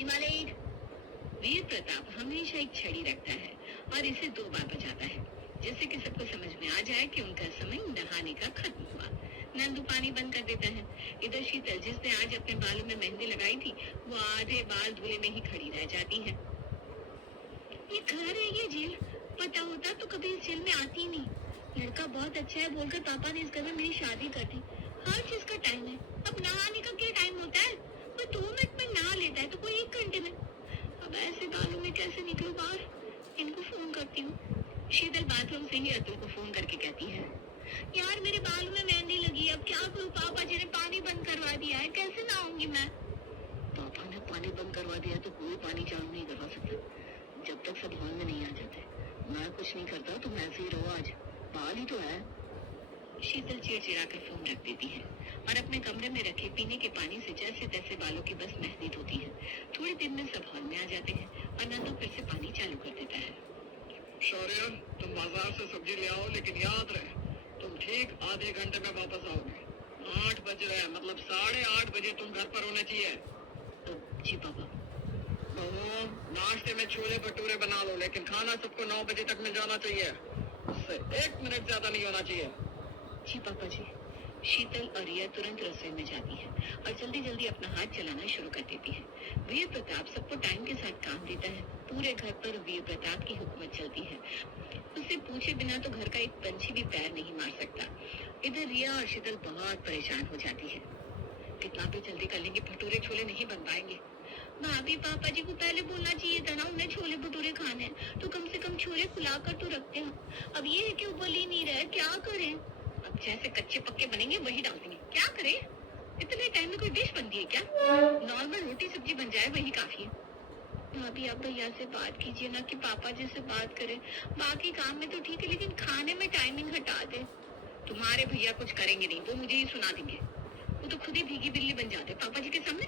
हिमालय। वीर प्रताप हमेशा एक छड़ी रखता है और इसे 2 बार बजाता है, जिससे कि सबको समझ में आ जाए कि उनका समय नहाने का खत्म हुआ। नंदू पानी बंद कर देता है। इधर शीतल, जिसने आज अपने बालों में मेहंदी लगाई थी, वो आधे बाल धुले में ही खड़ी रह जाती है। ये घर है ये जेल? पता होता तो कभी इस जेल में आती ही नहीं। लड़का बहुत अच्छा है बोलकर पापा ने इस घर में मेरी शादी कर दी। हर चीज का टाइम है। अब नहाने का क्या टाइम होता है? वो 2 मिनट में नहा लेता है तो कोई 1 घंटे में। अब ऐसे बालों में कैसे निकलूं बाहर? इनको फोन करती हूँ। शीतल बाथरूम से ही अतुल को फोन करके कहती है, यार मेरे बालों में मेहंदी लगी, अब क्या करूँ? पापा जी ने पानी बंद करवा दिया है, कैसे नहाऊंगी मैं? पापा ने पानी बंद करवा दिया तो कोई पानी चालू नहीं करवा सकता जब तक सब हॉल में नहीं आ जाते। मैं कुछ नहीं करता, तुम ऐसे ही रहो, आज बाल ही तो है। शीतल चिड़चिड़ा कर फोन रख देती है और अपने कमरे में रखे पीने के पानी से जैसे तैसे बालों की बस मेहंदी धोती है। थोड़ी देर में सब हॉल में आ जाते हैं और नंदू फिर से पानी चालू कर देता है। शौर्य, तुम बाजार से सब्जी ले आओ, लेकिन याद रहे तुम ठीक आधे घंटे में वापस आओगे। 8 बज रहे हैं, मतलब 8:30 बजे तुम घर पर होने चाहिए। जी पापा। बहू, नाश्ते में छोले भटूरे बना लो, लेकिन खाना सबको 9 बजे तक मिल जाना चाहिए। उससे 1 मिनट ज्यादा नहीं होना चाहिए। जी पापा जी। शीतल और रिया तुरंत रसोई में जाती है और जल्दी जल्दी अपना हाथ चलाना शुरू कर देती है। वीर प्रताप सबको टाइम के साथ काम देता है। पूरे घर पर वीर प्रताप की हुकूमत चलती है। उससे पूछे बिना तो घर का एक पंछी भी पैर नहीं मार सकता। इधर रिया और शीतल बहुत परेशान हो जाती है। कितना भी जल्दी कर लेंगे, भटूरे छोले नहीं बन पाएंगे। भाभी, पापा जी को पहले बोलना चाहिए था ना, उन्हें छोले भटूरे खाने हैं, तो कम से कम छोले फुला कर तो रखते हैं। अब ये है कि उबल ही नहीं रहा, क्या करें? अब जैसे कच्चे पक्के बनेंगे वही डाल देंगे, क्या करें? इतने टाइम में कोई डिश बनती है क्या? नॉर्मल रोटी सब्जी बन जाए वही काफी है। भाभी, आप भैया से बात कीजिए ना कि पापा जी से बात करें। बाकी काम में तो ठीक है, लेकिन खाने में टाइमिंग हटा दे। तुम्हारे भैया कुछ करेंगे नहीं, वो मुझे ही सुना देंगे। वो तो खुद ही भीगी बिल्ली बन जाते पापा जी के सामने।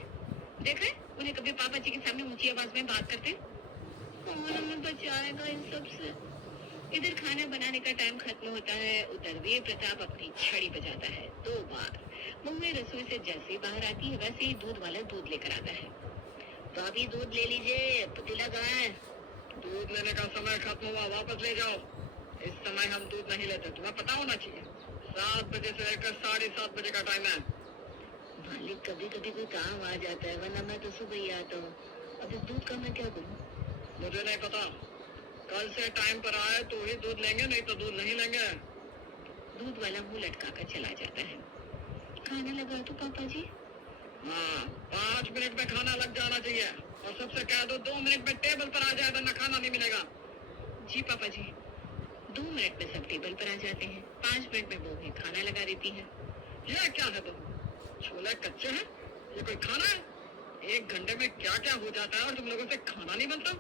देख रहे उन्हें कभी पापा जी के सामने ऊंची आवाज में बात करते? कौन हमें बचाएगा इन सब से? इधर खाना बनाने का टाइम खत्म होता है। उधर वीर प्रताप अपनी छड़ी बजाता है 2 बार। मम्मी रसोई से जैसे ही बाहर आती है वैसे ही दूध वाला दूध लेकर आता है। भाभी, दूध ले लीजिए, पतीला कहाँ है? दूध लेने का समय खत्म हुआ, वापस ले जाओ। इस समय हम दूध नहीं लेते, तुम्हें पता होना चाहिए। 7 बजे से लेकर 7:30 बजे का टाइम है। मालिक, कभी कभी कोई काम आ जाता है, वरना मैं तो सुबह ही आता हूँ। अब इस दूध का मैं क्या करूँ? मुझे नहीं पता, कल से टाइम पर आए तो ही दूध लेंगे, नहीं तो दूध नहीं लेंगे। दूध वाला मुंह लटका कर चला जाता है। खाने लगा तो पापा जी? हाँ, 5 मिनट में खाना लग जाना चाहिए, और सबसे कह दो 2 मिनट में टेबल पर आ जाए, वरना खाना नहीं मिलेगा। जी पापा जी। 2 मिनट में सब टेबल पर आ जाते हैं। 5 मिनट में बहू खाना लगा देती है। यह क्या है बहू, छोले कच्चे हैं, ये कोई खाना है? 1 घंटे में क्या क्या हो जाता है और तुम लोगों से खाना नहीं बनता?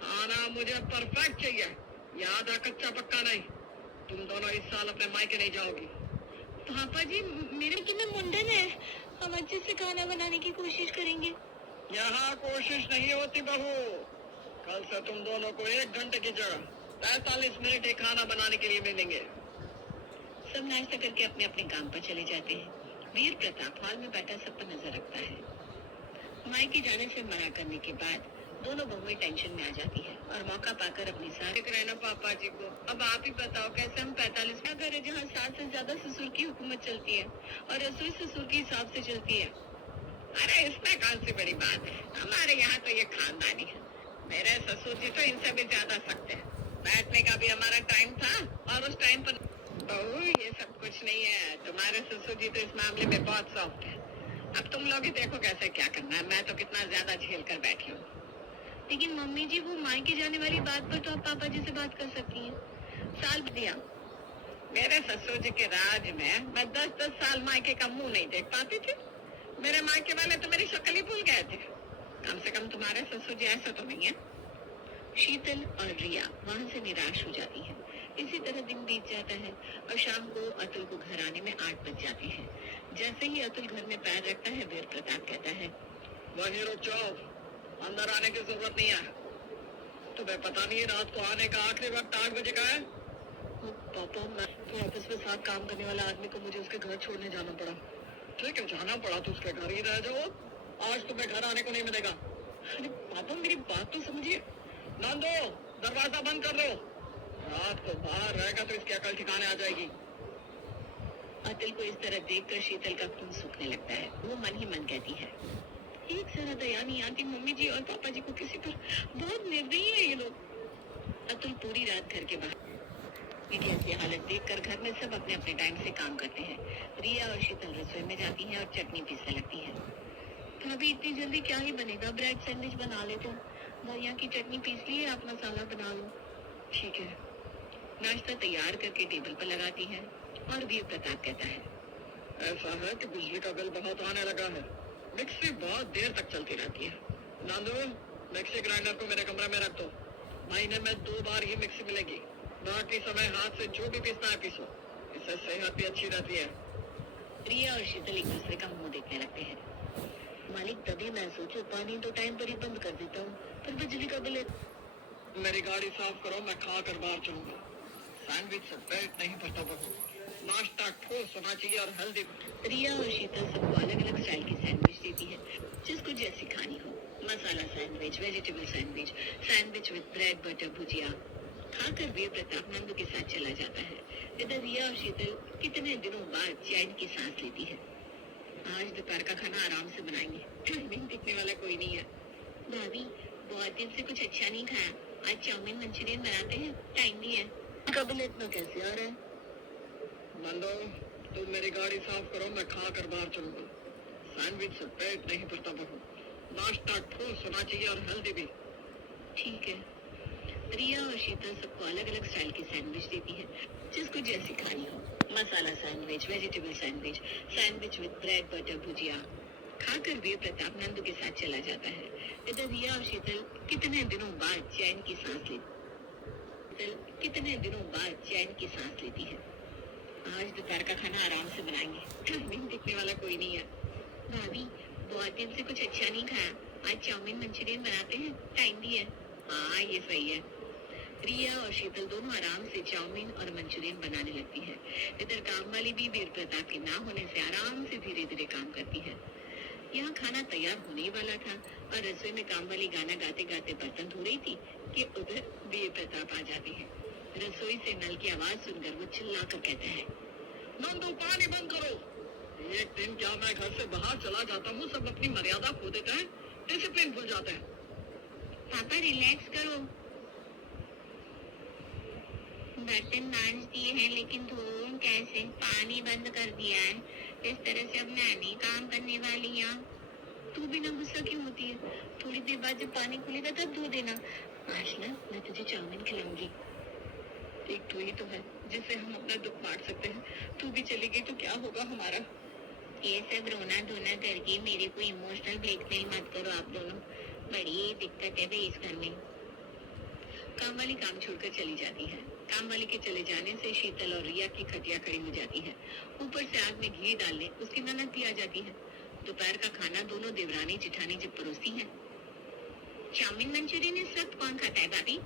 खाना मुझे परफेक्ट चाहिए, याद है, कच्चा पक्का नहीं। तुम दोनों इस साल अपने मायके नहीं जाओगी। पापा जी, मेरे की में मुंडन है, हम अच्छे से खाना बनाने की कोशिश करेंगे। यहाँ कोशिश नहीं होती बहू, कल से तुम दोनों को 1 घंटे की जगह 45 मिनट ही खाना बनाने के लिए मिलेंगे। सब नाश्ता करके अपने अपने काम पर चले जाते हैं। वीर प्रताप हॉल में बैठा सब पर नजर रखता है। मायके जाने से मना करने के बाद दोनों बहुएं टेंशन में आ जाती है और मौका पाकर अपनी सास रहना पापा जी को। अब आप ही बताओ कैसे हम 45 का घर है जहाँ सास से ज्यादा ससुर की हुकूमत चलती है और रसोई ससुर के हिसाब से चलती है। अरे इसमें कौन सी बड़ी बात है, हमारे यहाँ तो ये खानदानी है। मेरे ससुर जी तो इनसे भी ज्यादा सख्त है। बैठने का भी हमारा टाइम था और उस टाइम पर। बहू, ये सब कुछ नहीं है, तुम्हारे ससुर जी तो इस मामले में बहुत सॉफ्ट है। अब तुम लोग ही देखो कैसे क्या करना है, मैं तो कितना ज्यादा झेल कर बैठी हूँ। लेकिन मम्मी जी, वो मायके जाने वाली बात पर तो आप पापा जी से बात कर सकती हैं। साल दिया मेरे ससुर जी के राज में मैं 10-10 साल मायके का मुंह नहीं देख पाती थी। मेरे मायके वाले तो मेरी शक्ल ही भूल गए थे। कम से कम तुम्हारे ससुर जी ऐसा तो नहीं है। शीतल और रिया वहाँ से निराश हो जाती है। इसी तरह दिन बीत जाता है और शाम को अतुल को घर आने में 8 बज जाते हैं। जैसे ही अतुल घर में पैर रखता है, वीर प्रताप कहता है, वहीं रुक जाओ, अंदर आने की जरूरत नहीं है। तुम्हें पता नहीं रात को आने का आखिरी वक्त 8 बजे का है? पापा, मैं तो ऑफिस में साथ काम करने वाला आदमी को मुझे उसके घर छोड़ने जाना पड़ा। ठीक है, जाना पड़ा तो उसके घर ही रह जाओ, आज तुम्हें घर आने को नहीं मिलेगा। अरे पापा मेरी बात तो समझिए। नंदो, दरवाजा बंद कर दो। रात को बाहर रहेगा तो इसकी अकल ठिकाने आ जाएगी। अतुल को इस तरह देखकर शीतल का खून सूखने लगता है। वो मन ही मन कहती है, एक जरा दया नहीं आती मम्मी जी और पापा जी को किसी पर। बहुत निर्दयी है ये लोग। अतुल पूरी रात घर के बाहर की ऐसी हालत देखकर घर में सब अपने अपने टाइम से काम करते हैं। रिया और शीतल रसोई में जाती हैं और चटनी पीसने लगती है। भाभी इतनी जल्दी क्या ही बनेगा, ब्रेड सैंडविच बना लेते हो। धनिया की चटनी पीस ली है, आप मसाला बना लो। ठीक है। नाश्ता तैयार करके टेबल पर लगाती है और वीर प्रताप कहता है, ऐसा है कि बिजली का बिल बहुत आने लगा है। मिक्सी बहुत देर तक चलती रहती है। नंदू, मिक्सी ग्राइंडर को मेरे कमरे में रख दो। महीने में 2 बार ही मिक्सी मिलेगी। बाकी समय हाथ से जो भी पीसना है पीसो। इससे सेहत भी अच्छी रहती है। रिया और शीतल एक दूसरे का मुंह देखने लगते हैं। मालिक, तभी मैं सोचूं पानी तो टाइम पर ही बंद कर देता हूँ, पर बिजली का बिल। मेरी गाड़ी साफ करो, मैं खा कर बाहर चलूंगा। सैंडविच से पेट नहीं भरता बहू। नाश्ता ठोस होना चाहिए और हेल्दी। रिया और शीतल सबको अलग अलग स्टाइल की सैंडविच देती है, जिसको जैसी खानी हो। Masala sandwich, vegetable sandwich, sandwich with bread butter bhujia. खाकर वीर प्रताप नंदू के साथ चला जाता है। इधर रिया और शीतल कितने दिनों बाद चैन की सांस लेती है। आज दोपहर का खाना आराम से बनाएंगे, टाइमिंग दिखने वाला कोई नहीं है। भाभी, बहुत दिन से कुछ अच्छा नहीं खाया। आज चाउमीन मंचूरियन बनाते हैं, टाइम भी है। कब इतना कैसे आ रहा है? नंदो, तुम मेरी गाड़ी साफ करो, मैं खा कर बाहर चलूंगा। सैंडविच से पेट नहीं भरता बहू। नाश्ता ठोस होना चाहिए और हेल्दी भी। ठीक है। रिया और शीतल सबको अलग अलग स्टाइल की सैंडविच देती है, जिसको जैसी खानी हो। Masala sandwich, vegetable sandwich, sandwich with bread butter bhujia. खाकर वीर प्रताप नंदू के साथ चला जाता है। इधर रिया और शीतल कितने दिनों बाद चैन की सांस लेती है। आज दोपहर का खाना आराम से बनाएंगे, टाइमिंग दिखने वाला कोई नहीं है। भाभी, बहुत दिन से कुछ अच्छा नहीं खाया। आज चाउमीन मंचूरियन बनाते हैं, टाइम भी है। हाँ, ये सही है। रिया और शीतल दोनों आराम से चाउमीन और मंचूरियन बनाने लगती है। इधर काम वाली भी वीर प्रताप के ना होने से आराम से धीरे धीरे काम करती है। यहाँ खाना तैयार होने ही वाला था और रसोई में काम वाली गाना गाते गाते बर्तन धो रही थी कि उधर वीर प्रताप आ जाते हैं। रसोई से नल की आवाज सुनकर वो चिल्लाकर कहता है, नंदू, पानी बंद करो। एक दिन क्या मैं घर से बाहर चला जाता हूँ, सब अपनी मर्यादा खो देते हैं, डिसिप्लिन भूल जाते हैं। पापा रिलैक्स करो। बर्तन मांज दिए हैं लेकिन धोऊं कैसे? पानी बंद कर दिया है। इस तरह से अब मैं नहीं काम करने वाली। यहाँ तू बिना गुस्सा क्यों होती है? थोड़ी देर बाद जब पानी खुलेगा तब धो देना। आज ना मैं तुझे चाउमीन खिलाऊंगी। एक तू ही तो है जिससे हम अपना दुख बांट सकते हैं। तू भी चली गई तो क्या होगा हमारा? ये सब रोना धोना करके मेरे को इमोशनल ब्लैकमेल मत करो आप दोनों। बड़ी दिक्कत है भाई इस घर में। काम वाली काम छोड़कर चली जाती है। काम वाली के चले जाने से शीतल और रिया की खटिया खड़ी हो जाती है। ऊपर से आग में घी डालने उसकी ननद भी आ जाती है। दोपहर का खाना दोनों देवरानी जिठानी जब परोसती है। चाउमीन मंचूरियन इस वक्त कौन खाता है भाभी?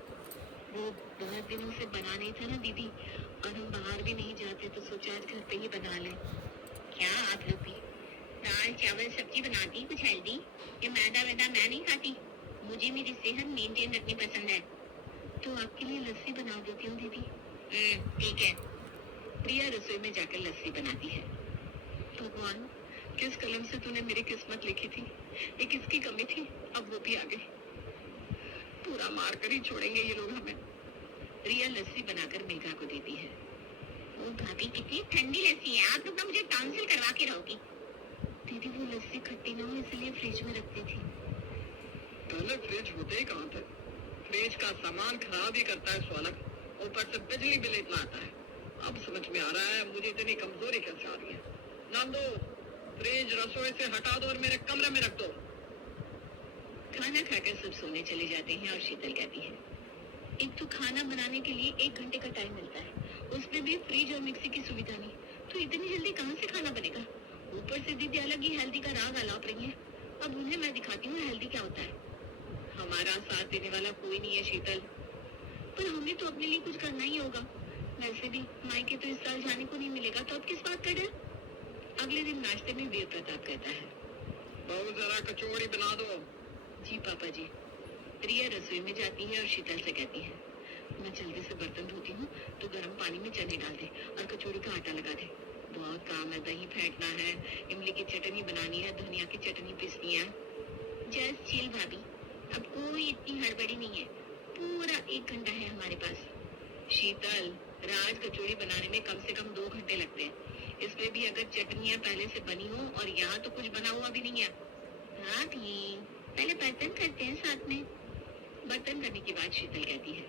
वो बहुत दिनों से बना नहीं था ना दीदी, और हम बाहर भी नहीं जाते तो सोचा आज घर पे ही बना ले। क्या आप लोग भी दाल चावल सब्जी बनाती, कुछ हेल्दी? ये मैदा वैदा मैं नहीं खाती। मुझे मेरी सेहत मेंटेन रखनी पसंद है। तो आपके लिए लस्सी बना देती हूँ दीदी। ठीक है। प्रिया रसोई में जाकर लस्सी बनाती है। भगवान, किस कलम से तूने मेरी किस्मत लिखी थी? ये किसकी कमी थी? अब वो भी आ गई। पूरा मार कर ही छोड़ेंगे ये लोग हमें। रिया लस्सी बनाकर मेघा को देती है। ओ भाभी, कितनी ठंडी लस्सी है। आप लोग ना मुझे काउंसिल करवा के रहोगी। दीदी वो लस्सी खट्टी ना हो इसलिए फ्रिज में रखती थी। पहले फ्रिज होते ही कहाँ थे? फ्रिज का सामान खराब ही करता है सो अलग, ऊपर से बिजली बिल इतना आता है। अब समझ में आ रहा है मुझे इतनी कमजोरी कैसे आ रही है। नंदू, फ्रिज रसोई से हटा दो और मेरे कमरे में रख दो। खाना खाकर सब सोने चले जाते हैं और शीतल कहती है, एक तो खाना बनाने के लिए 1 घंटे का टाइम मिलता है, उसमें भी फ्रिज और मिक्सी की सुविधा नहीं, तो इतनी जल्दी कहाँ से खाना बनेगा? ऊपर से दीदी अलग ही हेल्दी का राग आलाप रही है। अब उन्हें मैं दिखाती हूँ हेल्दी क्या होता है। हमारा साथ देने वाला कोई नहीं है शीतल, पर हमें तो अपने लिए कुछ करना ही होगा। वैसे भी मायके तो इस साल जाने को नहीं मिलेगा, तो अब किस बात का डर? अगले दिन नाश्ते में वीर प्रताप कहता है, बहू जरा कचौड़ी बना दो। जी पापा जी। रिया रसोई में जाती है और शीतल से कहती है, मैं जल्दी से बर्तन धोती हूँ तो गर्म पानी में चने डाल दे और कचौड़ी का आटा लगा दे। बहुत काम है, दही फेंटना है, इमली की चटनी बनानी है, धनिया की चटनी पीसनी है। जस्ट चिल भाभी, अब कोई इतनी हड़बड़ी नहीं है, पूरा 1 घंटा है हमारे पास। शीतल, राज कचौड़ी बनाने में कम से कम 2 घंटे लगते हैं, इसमें भी अगर चटनियाँ पहले से बनी हो और यहाँ तो कुछ बना हुआ भी नहीं है। भाभी, पहले बर्तन करते हैं साथ में। बर्तन करने के बाद शीतल कहती है,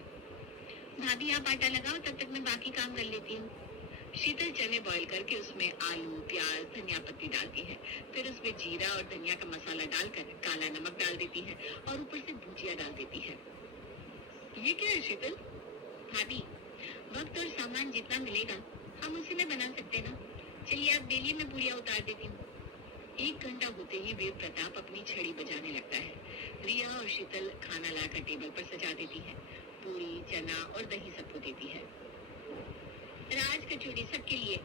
भाभी आप आटा लगाओ, तब तक मैं बाकी काम कर लेती हूँ। शीतल चने बॉईल करके उसमें आलू, प्याज, धनिया पत्ती डालती है, फिर उसमें जीरा और धनिया का मसाला डालकर काला नमक डाल देती है और ऊपर से भुजिया डाल देती है। ये क्या है शीतल? भाभी, वक्त और सामान जितना मिलेगा हम उसी में बना सकते हैं ना। चलिए आप बेलिए, मैं पूड़ियाँ उतार देती हूँ। 1 घंटा होते ही वीर प्रताप अपनी छड़ी बजाने लगता है। रिया और शीतल खाना लाकर टेबल पर सजा देती है। पूरी, चना और दही सबको देती है। राज कचौड़ी सबके लिए।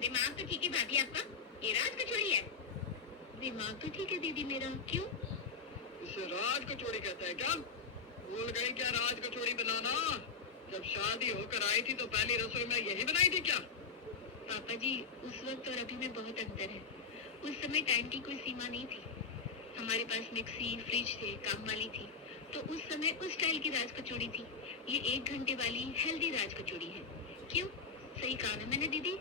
दिमाग तो ठीक है भाभी आपका, ये राज कचौड़ी है। दिमाग तो ठीक है दीदी मेरा, क्यों? इसे राज कचौड़ी कहते हैं क्या? भूल गई क्या राज कचौड़ी बनाना? जब शादी होकर आई थी तो पहली रसोई में यही बनाई थी क्या? पापा जी, उस वक्त और अभी में बहुत अंतर है। उस समय टाइम की कोई सीमा नहीं थी। हमारे पास मिक्सी, फ्रिज थे, काम वाली थी, तो उस समय उस स्टाइल की राज कचौड़ी थी। ये 1 घंटे वाली हेल्दी राज कचौड़ी है। क्यों? सही कहा ना मैंने दीदी?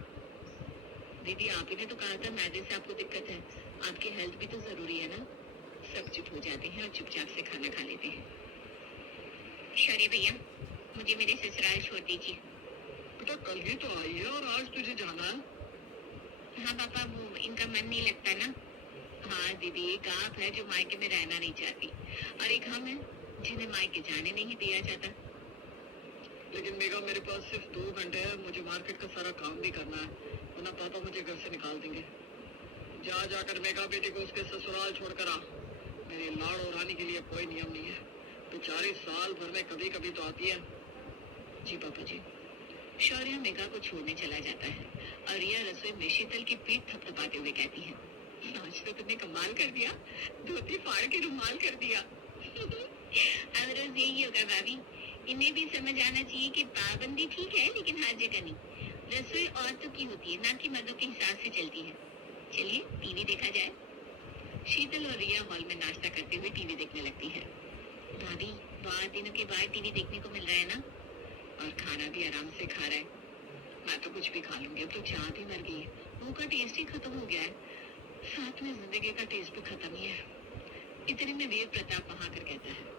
दीदी आप ही ने तो कहा था मैदे से आपको दिक्कत है, आपकी हेल्थ भी तो जरूरी है ना। सब चुप हो जाते हैं और चुपचाप से खाना खा लेते हैं। शौर्य भैया, मुझे मेरे ससुराल छोड़ दीजिए। बेटा कल ही तो आई है और आज तुझे जाना है। हाँ पापा, वो इनका मन नहीं लगता ना। हाँ दीदी, एक आप है जो मायके में रहना नहीं चाहती और एक हम है जिन्हें मायके जाने नहीं दिया जाता। लेकिन मेघा, मेरे पास सिर्फ 2 घंटे है, मुझे मार्केट का सारा काम भी करना है, वरना पापा मुझे घर से निकाल देंगे। जा जाकर मेघा बेटी को उसके ससुराल छोड़कर आ। मेरी लाड़ और रानी के लिए कोई नियम नहीं है, बेचारी साल भर में कभी कभी तो आती है। जी पापा जी। शौर्य मेघा को छोड़ने चला जाता है और रिया रसोई में शीतल की पीठ थपथपाते हुए कहती है, आज तो तुमने कमाल कर दिया, धोती फाड़ के रुमाल कर दिया। अब रोज यही होगा भाभी, इन्हें भी समझ आना चाहिए कि पाबंदी ठीक है लेकिन हर जगह नहीं। रसोई औरतों की होती है, ना कि मर्दों के हिसाब से चलती है। चलिए टीवी देखा जाए। शीतल और रिया हॉल में नाश्ता करते हुए टीवी देखने लगती है। भाभी, बहुत दिनों के बाद टीवी देखने को मिल रहा है ना, और खाना भी आराम से खा रहा है। मैं तो कुछ भी खा लूंगी, अब तो चाह भी मर गई है, मुंह का टेस्ट ही खत्म हो गया है, साथ में जिंदगी का टेस्ट भी खत्म ही है। इतने में वीर प्रताप वहां कर कहता है,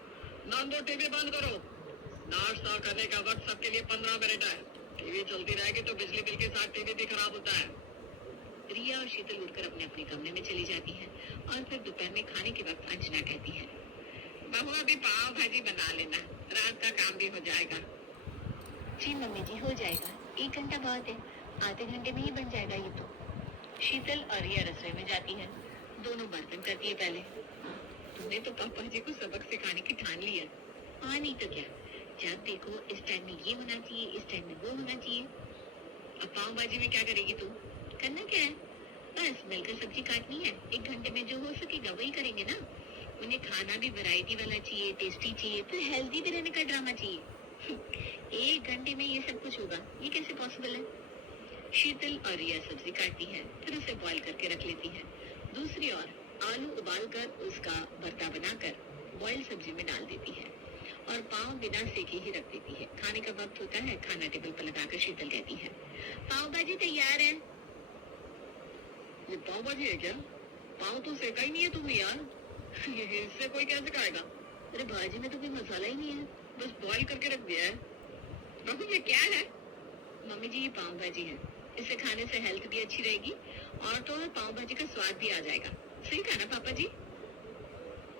नंदो टीवी बंद करो, नाश्ता करने का वक्त सबके लिए 15 मिनट है। टीवी चलती रहेगी तो बिजली बिल के साथ टीवी भी खराब होता है। रिया और शीतल उठकर अपने अपने कमरे में चली जाती है और फिर दोपहर में खाने के वक्त अंजना कहती है, बहू अभी पाव भाजी बना लेना, रात का काम भी हो जाएगा। जी मम्मी जी, हो जाएगा, 1 घंटा बहुत है, आधे घंटे में ही बन जाएगा ये तो। शीतल और रिया रसोई में जाती है, दोनों बर्तन करती है पहले। तुमने तो पापा जी को सबक सिखाने की ठान ली है। हाँ नहीं तो क्या, जब देखो इस टाइम में ये होना चाहिए, इस टाइम में वो होना चाहिए। अब पाव भाजी में क्या करेगी तू? करना क्या है, बस मिलकर सब्जी काटनी है। 1 घंटे में जो हो सकेगा वही करेंगे ना। उन्हें खाना भी वैरायटी वाला चाहिए, टेस्टी चाहिए, फिर हेल्दी भी रहने का ड्रामा चाहिए। 1 घंटे में ये सब कुछ होगा, ये कैसे पॉसिबल है? शीतल और रिया सब्जी काटती है, फिर उसे बॉईल करके रख लेती है। दूसरी ओर आलू उबालकर उसका भरता बनाकर बॉईल सब्जी में डाल देती है और पाव बिना सेके ही रख देती है। खाने का वक्त होता है, खाना टेबल पर लगाकर शीतल कहती है, पाव भाजी तैयार है। ये पाव भाजी है क्या? पाव तो सेका ही नहीं है तुमने यार। इससे कोई कैसे खाएगा? अरे भाजी में तो कोई मसाला ही नहीं है, बस बॉईल करके रख दिया है। बहू ये क्या है? मम्मी जी, ये पाव भाजी है, इसे खाने से हेल्थ भी अच्छी रहेगी और तो पाव भाजी का स्वाद भी आ जाएगा। सही कहा ना पापा जी?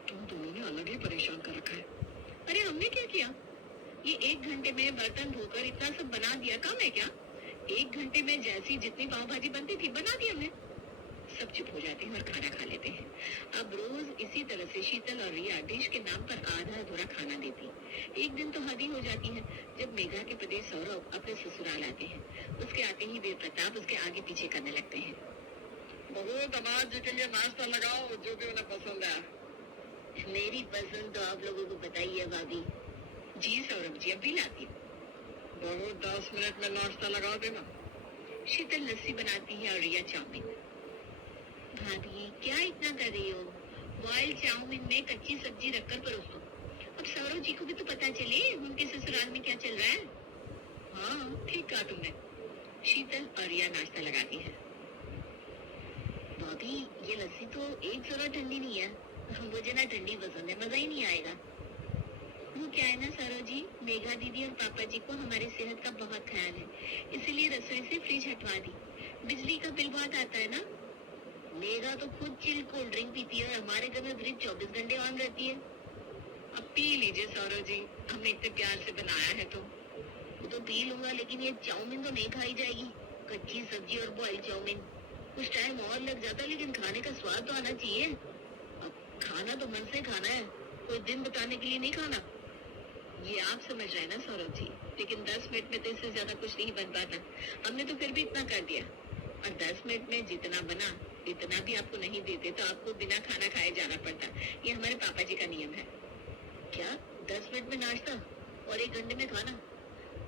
तुम दोनों ने अलग ही परेशान कर रखा है। अरे हमने क्या किया? ये 1 घंटे में बर्तन धोकर इतना सब बना दिया, कम है क्या? 1 घंटे में जैसी जितनी पाव भाजी बनती थी बना दी हमने। सब चुप हो जाते हैं और खाना खा लेते हैं। अब रोज इसी तरह से शीतल और रिया डिश के नाम पर आधा अधूरा खाना देती। एक दिन तो हद ही हो जाती है जब मेघा के पति सौरभ अपने ससुराल आते हैं। उसके आते ही वीर प्रताप उसके आगे पीछे करने लगते हैं। बहू, दामाद जी के लिए नाश्ता लगाओ जो भी उन्हें पसंद है। मेरी पसंद तो आप लोगों को पता ही है भाभी। जी सौरभ जी, अभी लाती हूँ। बहू 10 मिनट में नाश्ता लगा देना। शीतल लस्सी बनाती है और रिया चाउमीन। भाभी क्या इतना कर रही हो? बॉइल्ड चाउमीन में कच्ची सब्जी रखकर परोसो। अब सौरभ जी को भी तो पता चले उनके ससुराल में क्या चल रहा है। हाँ ठीक कहा तुमने। शीतल और रिया नाश्ता लगाती है। भाभी ये लस्सी तो एक जरा ठंडी नहीं है। मुझे ना ठंडी पसंद है, मजा ही नहीं आएगा। वो क्या है ना सरोज जी, मेघा दीदी और पापा जी को हमारी सेहत का बहुत ख्याल है, इसीलिए रसोई से फ्रिज हटवा दी। बिजली का बिल बहुत आता है ना। मेघा तो खुद चिल कोल्ड ड्रिंक पीती है और हमारे घर में फ्रिज 24 घंटे ऑन रहती है। अब पी लीजिए सौरभ जी, हमने इतने प्यार से बनाया है तो। वो तो पी लूंगा, लेकिन ये चाउमीन तो नहीं खाई जाएगी। कच्ची सब्जी और बॉइल्ड चाउमीन, कुछ टाइम और लग जाता, लेकिन खाने का स्वाद तो आना चाहिए। अब खाना तो मन से खाना है, कोई दिन बताने के लिए नहीं खाना। ये आप समझ रहे हैं ना सौरभ जी, लेकिन 10 मिनट में तो इससे ज्यादा कुछ नहीं बन पाता। हमने तो फिर भी इतना कर दिया, और 10 मिनट में जितना बना इतना भी आपको नहीं देते तो आपको बिना खाना खाए जाना पड़ता। ये हमारे पापा जी का नियम है। क्या 10 मिनट में नाश्ता और 1 घंटे में खाना?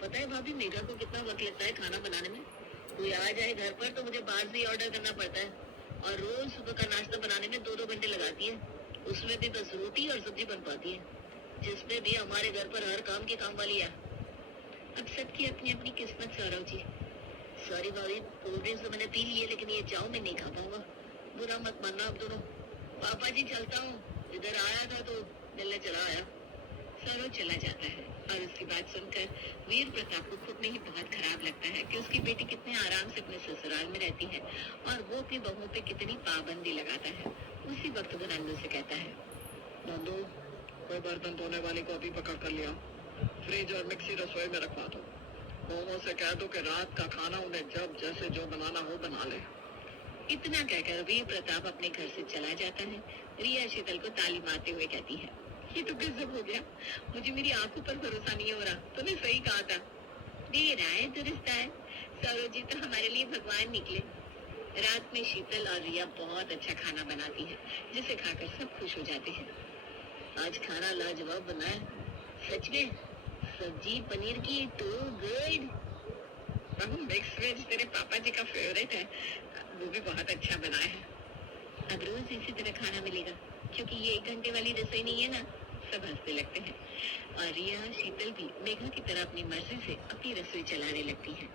पता है भाभी, मेघा को कितना वक्त लगता है खाना बनाने में। कोई आ जाए घर पर तो मुझे बाहर से ही ऑर्डर करना पड़ता है, और रोज सुबह का नाश्ता बनाने में 2-2 घंटे लगाती है। उसमें भी बस रोटी और सब्जी बन पाती है, जिसमें भी हमारे घर पर हर काम की काम वाली है। अब सबकी अपनी अपनी किस्मत सौरव जी। सॉरी भाभी, कोल्ड ड्रिंक्स तो मैंने पी ली है, लेकिन ये चाव में नहीं खा पाऊंगा। बुरा मत मानना आप दोनों। पापा जी चलता हूँ, इधर आया था तो मिलने चला आया। सौरव चला जाता है, और उसकी बात सुनकर वीर प्रताप को खुद में ही बहुत खराब लगता है कि उसकी बेटी कितने आराम से अपने ससुराल में रहती है और वो अपनी बहू पे कितनी पाबंदी लगाता है। उसी वक्त वो नंदू से कहता है, नंदू, कोई बर्तन धोने वाले को अभी पकड़ कर लिया, फ्रिज और मिक्सी रसोई में रखवा दो। मोमो से कह दो कि रात का खाना उन्हें जब जैसे जो बनाना हो बना ले। इतना कहकर वीर प्रताप अपने घर से चला जाता है। रिया शीतल को ताली मारते हुए कहती है, ये तो गजब हो गया, मुझे मेरी आंखों पर भरोसा नहीं हो रहा। तूने सही कहा था। देर आए दुरुस्त आए, सौरव जी तो हमारे लिए भगवान निकले। रात में शीतल और रिया बहुत अच्छा खाना बनाती है, जिसे खाकर सब खुश हो जाते हैं। आज खाना लाजवाब बना है, सच में। सब्जी पनीर की टू गुड। बहू, मिक्स वेज तेरे पापा जी का फेवरेट है, वो भी बहुत अच्छा बना है। अब रोज इसी तरह खाना मिलेगा, क्योंकि ये 1 घंटे वाली रसोई नहीं है ना। सब हंसने लगते हैं, और रिया शीतल भी मेघा की तरह अपनी मर्जी से अपनी रसोई चलाने लगती है।